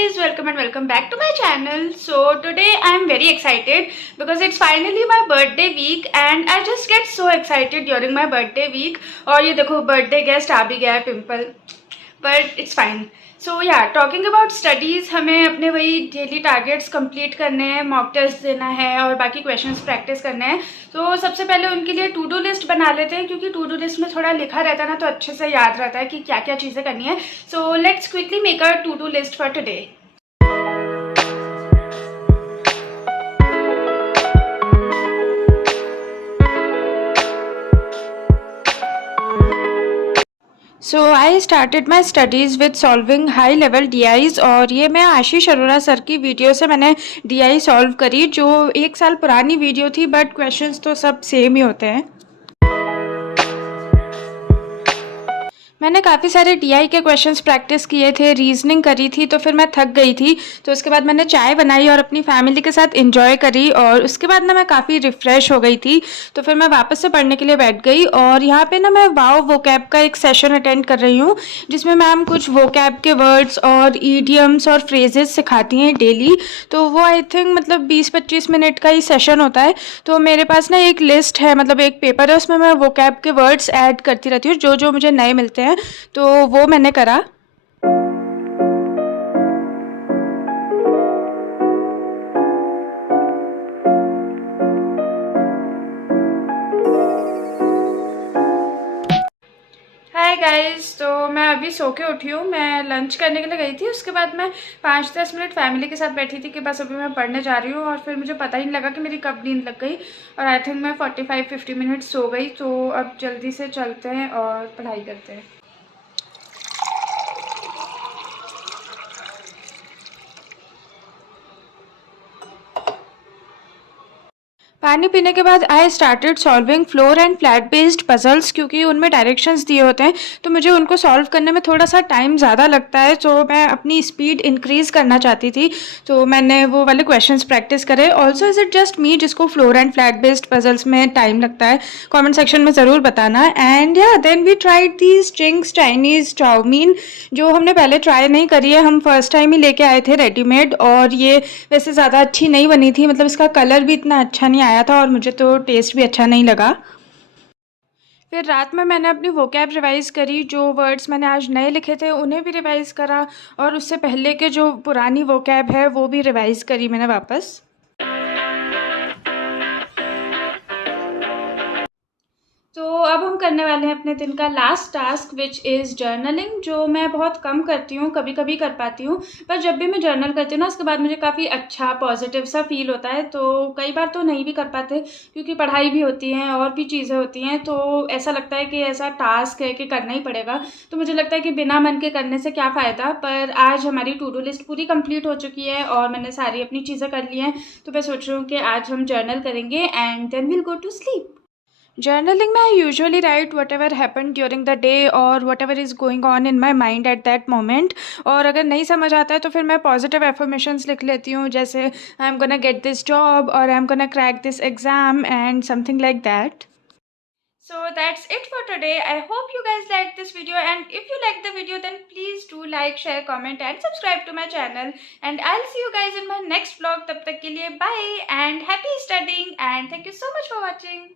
guys, welcome and welcome back to my channel. So today I am very excited because it's finally my birthday week and I just get so excited during my birthday week. और ये देखो birthday guest आ भी गया है pimple, but it's fine. So yeah, talking about studies, हमें अपने वही daily targets complete करने हैं, मॉक टेस्ट देना है और बाकी क्वेश्चंस प्रैक्टिस करने हैं. तो सबसे पहले उनके लिए टू डू लिस्ट बना लेते हैं क्योंकि टू डू लिस्ट में थोड़ा लिखा रहता है ना, तो अच्छे से याद रहता है कि क्या क्या चीज़ें करनी है. So let's quickly make a to do list for today. So I started my studies with solving high level DIs और ये मैं आशीष अरोड़ा सर की वीडियो से मैंने DI सॉल्व करी, जो 1 साल पुरानी वीडियो थी, बट क्वेश्चंस तो सब सेम ही होते हैं. मैंने काफ़ी सारे DI के क्वेश्चंस प्रैक्टिस किए थे, रीजनिंग करी थी, तो फिर मैं थक गई थी. तो उसके बाद मैंने चाय बनाई और अपनी फैमिली के साथ एंजॉय करी और उसके बाद ना मैं काफ़ी रिफ़्रेश हो गई थी. तो फिर मैं वापस से पढ़ने के लिए बैठ गई और यहाँ पे ना मैं वाओ वोकैब का एक सेशन अटेंड कर रही हूँ जिसमें मैम कुछ वोकैब के वर्ड्स और ईडियम्स और फ्रेजेस सिखाती हैं डेली. तो वो आई थिंक मतलब 20-25 मिनट का ही सेशन होता है. तो मेरे पास ना एक लिस्ट है, मतलब एक पेपर है, उसमें मैं वोकैब के वर्ड्स ऐड करती रहती हूँ जो जो मुझे नए मिलते हैं. तो वो मैंने करा. हाय गाइस, तो मैं अभी सो के उठी हूँ. मैं लंच करने के लिए गई थी, उसके बाद मैं 5-10 मिनट फैमिली के साथ बैठी थी कि बस अभी मैं पढ़ने जा रही हूँ, और फिर मुझे पता ही नहीं लगा कि मेरी कब नींद लग गई और आई थिंक मैं 45-50 मिनट सो गई. तो अब जल्दी से चलते हैं और पढ़ाई करते हैं. पानी पीने के बाद I started solving floor and flat based puzzles, क्योंकि उनमें डायरेक्शंस दिए होते हैं तो मुझे उनको सॉल्व करने में थोड़ा सा टाइम ज़्यादा लगता है. तो मैं अपनी स्पीड इंक्रीज़ करना चाहती थी, तो मैंने वो वाले क्वेश्चंस प्रैक्टिस करे. Also is it just me जिसको floor and flat based puzzles में टाइम लगता है? कॉमेंट सेक्शन में ज़रूर बताना. एंड या then we tried the Ching's Chinese chowmein, जो हमने पहले ट्राई नहीं करी है. हम फर्स्ट टाइम ही लेके आए थे रेडीमेड, और ये वैसे ज़्यादा अच्छी नहीं बनी थी, मतलब इसका कलर भी इतना अच्छा नहीं आया था और मुझे तो टेस्ट भी अच्छा नहीं लगा. फिर रात में मैंने अपनी वोकैब रिवाइज़ करी, जो वर्ड्स मैंने आज नए लिखे थे उन्हें भी रिवाइज़ करा, और उससे पहले के जो पुरानी वोकैब है वो भी रिवाइज़ करी मैंने वापस. तो अब हम करने वाले हैं अपने दिन का last task, which is journaling, जो मैं बहुत कम करती हूँ, कभी कभी कर पाती हूँ. पर जब भी मैं जर्नल करती हूँ ना, उसके बाद मुझे काफ़ी अच्छा पॉजिटिव सा फील होता है. तो कई बार तो नहीं भी कर पाते क्योंकि पढ़ाई भी होती है और भी चीज़ें होती हैं, तो ऐसा लगता है कि ऐसा टास्क है कि करना ही पड़ेगा. तो मुझे लगता है कि बिना मन के करने से क्या फ़ायदा. पर आज हमारी टू डू लिस्ट पूरी कंप्लीट हो चुकी है और मैंने सारी अपनी चीज़ें कर ली हैं, तो मैं सोच रही हूँ कि आज हम जर्नल करेंगे and then will go to sleep. Journaling में I usually write whatever happen during the day और whatever is going on in my mind at that moment. और अगर नहीं समझ आता है तो फिर मैं पॉजिटिव एफर्मेशंस लिख लेती हूँ, जैसे I am gonna get this job और I am gonna crack this exam and something like that. So that's it for today. I hope you guys liked this video, and if you liked the video then please do like, share, comment and subscribe to my channel, and I'll see you guys in my next vlog. तब तक के लिए bye and happy studying and thank you so much for watching.